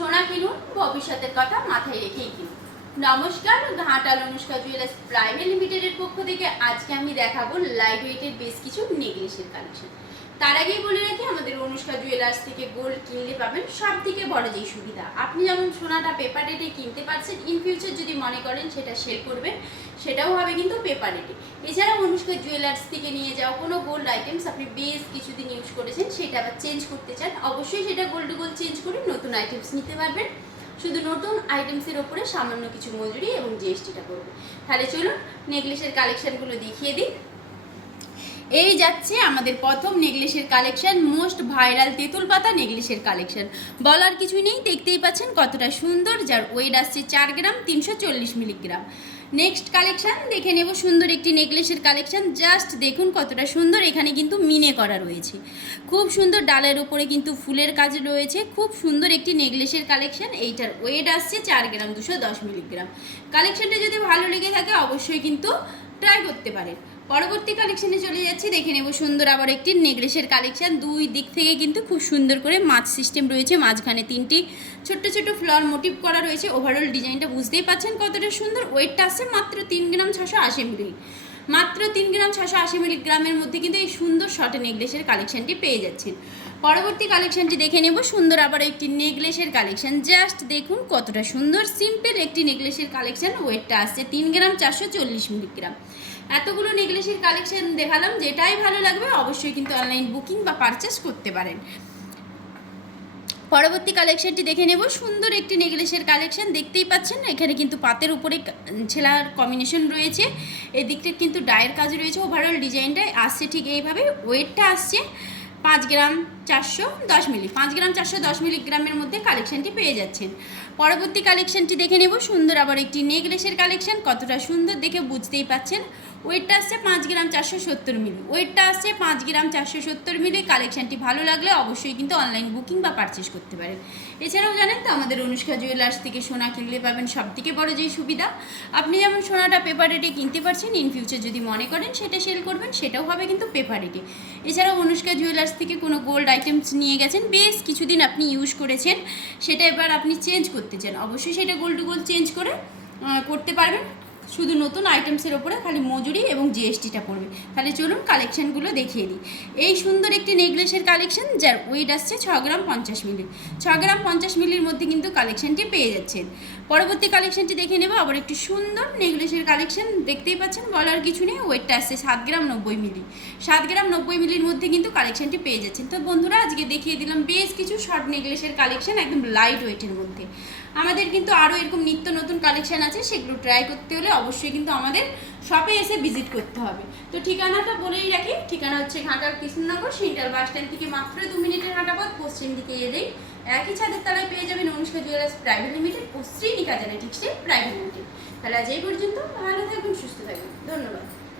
সোনা কিনুন, ভবিষ্যতের কথা মাথায় রেখেই কিনুন। নমস্কার, ঘাটাল অনুষ্কা জুয়েলার্স প্রাইভেট লিমিটেডের পক্ষ থেকে আজকে আমি দেখাবো লাইট ওয়েটের বেশ কিছু নেকলেসের কালেকশন। তার আগেই বলে রাখি, আমাদের অনুষ্কা জুয়েলার্স থেকে গোল্ড কিনলে পাবেন সব থেকে বড় যেই সুবিধা, আপনি যেমন সোনাটা পেপার রেটে কিনতে পারছেন, ইন ফিউচার যদি মনে করেন সেটা সেল করবেন, সেটাও হবে কিন্তু পেপার রেটে। এছাড়াও অনুষ্কা জুয়েলার্স থেকে নিয়ে যাওয়া কোনো গোল্ড আইটেমস আপনি বেশ কিছুদিন ইউজ করেছেন, সেটা আবার চেঞ্জ করতে চান, অবশ্যই সেটা গোল্ড টু গোল্ড চেঞ্জ করে নতুন আইটেমস নিতে পারবেন। শুধু নতুন আইটেমসের ওপরে সামান্য কিছু মজুরি এবং জিএসটিটা করবে। তাহলে চলুন নেকলেসের কালেকশনগুলো দেখিয়ে দিই। এই যাচ্ছে আমাদের প্রথম নেকলেসের কালেকশন, মোস্ট ভাইরাল তেঁতুল পাতা নেকলেসের কালেকশন। বলার কিছু নেই, দেখতেই পাচ্ছেন কতটা সুন্দর, যার ওয়েট আসছে 4 গ্রাম 340 মিলিগ্রাম। নেক্সট কালেকশন দেখে নেব, সুন্দর একটি নেকলেসের কালেকশন। জাস্ট দেখুন কতটা সুন্দর, এখানে কিন্তু মিনে করা রয়েছে, খুব সুন্দর, ডালের উপরে কিন্তু ফুলের কাজ রয়েছে, খুব সুন্দর একটি নেকলেসের কালেকশন। এইটার ওয়েট আসছে 4 গ্রাম 210 মিলিগ্রাম। কালেকশনটা যদি ভালো লেগে থাকে অবশ্যই কিন্তু ট্রাই করতে পারেন। পরবর্তী কালেকশনে চলে যাচ্ছি, দেখে নেব সুন্দর আবার একটি নেকলেসের কালেকশন। দুই দিক থেকে কিন্তু খুব সুন্দর করে মাছ সিস্টেম রয়েছে, মাঝখানে 3টি ছোট্ট ছোট্ট ফ্লাওয়ার মোটিভ করা রয়েছে। ওভারঅল ডিজাইনটা বুঝতেই পাচ্ছেন কতটা সুন্দর। ওয়েটটা আসছে মাত্র 3 গ্রাম 680 মিলি, মাত্র 3 গ্রাম 680 মিলিগ্রামের মধ্যে কিন্তু এই সুন্দর শর্ট নেকলেসের কালেকশনটি পেয়ে যাচ্ছেন। পরবর্তী কালেকশনটি দেখে নেব, সুন্দর আবার একটি নেকলেসের কালেকশন। জাস্ট দেখুন কতটা সুন্দর, সিম্পল একটি নেকলেসের কালেকশন। ওয়েটটা আসছে 3 গ্রাম 440 মিলিগ্রাম। এতগুলো নেকলেসের কালেকশন দেখালাম, যেটাই ভালো লাগবে অবশ্যই কিন্তু অনলাইন বুকিং বা পারচেস করতে পারেন। পরবর্তী কালেকশনটি দেখে নেব, সুন্দর একটি নেকলেসের কালেকশন। দেখতেই পাচ্ছেন এখানে কিন্তু পাতের উপরে ছেলার কম্বিনেশন রয়েছে, এদিকটা কিন্তু ডায়ের কাজ রয়েছে। ওভারঅল ডিজাইনটা আসছে ঠিক এইভাবে। ওয়েটটা আসছে 5 গ্রাম 410 মিলি, 5 গ্রাম 410 মিলিগ্রামের মধ্যে কালেকশনটি পেয়ে যাচ্ছেন। পরবর্তী কালেকশনটি দেখে নেব, সুন্দর আবার একটি নেকলেসের কালেকশন। কতটা সুন্দর দেখে বুঝতেই পাচ্ছেন। ওয়েটটা আসছে 5 গ্রাম 470 মিলি, ওয়েটটা আসছে 5 গ্রাম 470 মিলি। কালেকশনটি ভালো লাগলে অবশ্যই কিন্তু অনলাইন বুকিং বা পারচেস করতে পারেন। এছাড়াও জানেন তো, আমাদের অনুষ্কা জুয়েলার্স থেকে সোনা কিনলে পাবেন সব থেকে বড় যেই সুবিধা, আপনি যেমন সোনাটা পেপার রেটে কিনতে পারছেন, ইন ফিউচার যদি মনে করেন সেটা সেল করবেন, সেটাও হবে কিন্তু পেপার রেটে। এছাড়াও অনুষ্কা জুয়েলার্স থেকে কোনো গোল্ড আইটেমস নিয়ে গেছেন, বেশ কিছুদিন আপনি ইউজ করেছেন, সেটা এবার আপনি চেঞ্জ করতে চান, অবশ্যই সেটা গোল্ড টু গোল্ড চেঞ্জ করে করতে পারবেন। শুধু নতুন আইটেমসের ওপরে খালি মজুরি এবং জিএসটিটা পড়বে। তাহলে চলুন কালেকশানগুলো দেখিয়ে দিই। এই সুন্দর একটি নেকলেসের কালেকশন, যার ওয়েট আসছে 6 গ্রাম 50 মিলি, 6 গ্রাম 50 মিলির মধ্যে কিন্তু কালেকশানটি পেয়ে যাচ্ছেন। পরবর্তী কালেকশানটি দেখে নেব, আবার একটি সুন্দর নেকলেসের কালেকশন। দেখতেই পাচ্ছেন, বলার কিছু নেই। ওয়েটটা আসছে 7 গ্রাম 90 মিলি, 7 গ্রাম 90 মিলির মধ্যে কিন্তু কালেকশানটি পেয়ে যাচ্ছেন। তো বন্ধুরা, আজকে দেখিয়ে দিলাম বেশ কিছু শর্ট নেকলেসের কালেকশন, একদম লাইট ওয়েটের মধ্যে। আমাদের কিন্তু আরও এরকম নিত্য নতুন কালেকশান আছে, সেগুলো ট্রাই করতে হলে অবশ্যই কিন্তু আমাদের শপে এসে ভিজিট করতে হবে। তো ঠিকানাটা বলেই রাখি, ঠিকানা হচ্ছে Ghatal Krishnanagar central bus stand থেকে মাত্র 2 মিনিটের হাঁটা পথ। পশ্চিম দিকে এলেই একই ছাদের তলায় পেয়ে যাবেন অনুষ্কা জুয়েলার্স প্রাইভেট লিমিটেড ও শ্রীনিকা জেনেটিক্সের প্রাইভেট লিমিটেড। তাহলে আজ এই পর্যন্ত, ভালো থাকবেন, সুস্থ থাকবেন, ধন্যবাদ।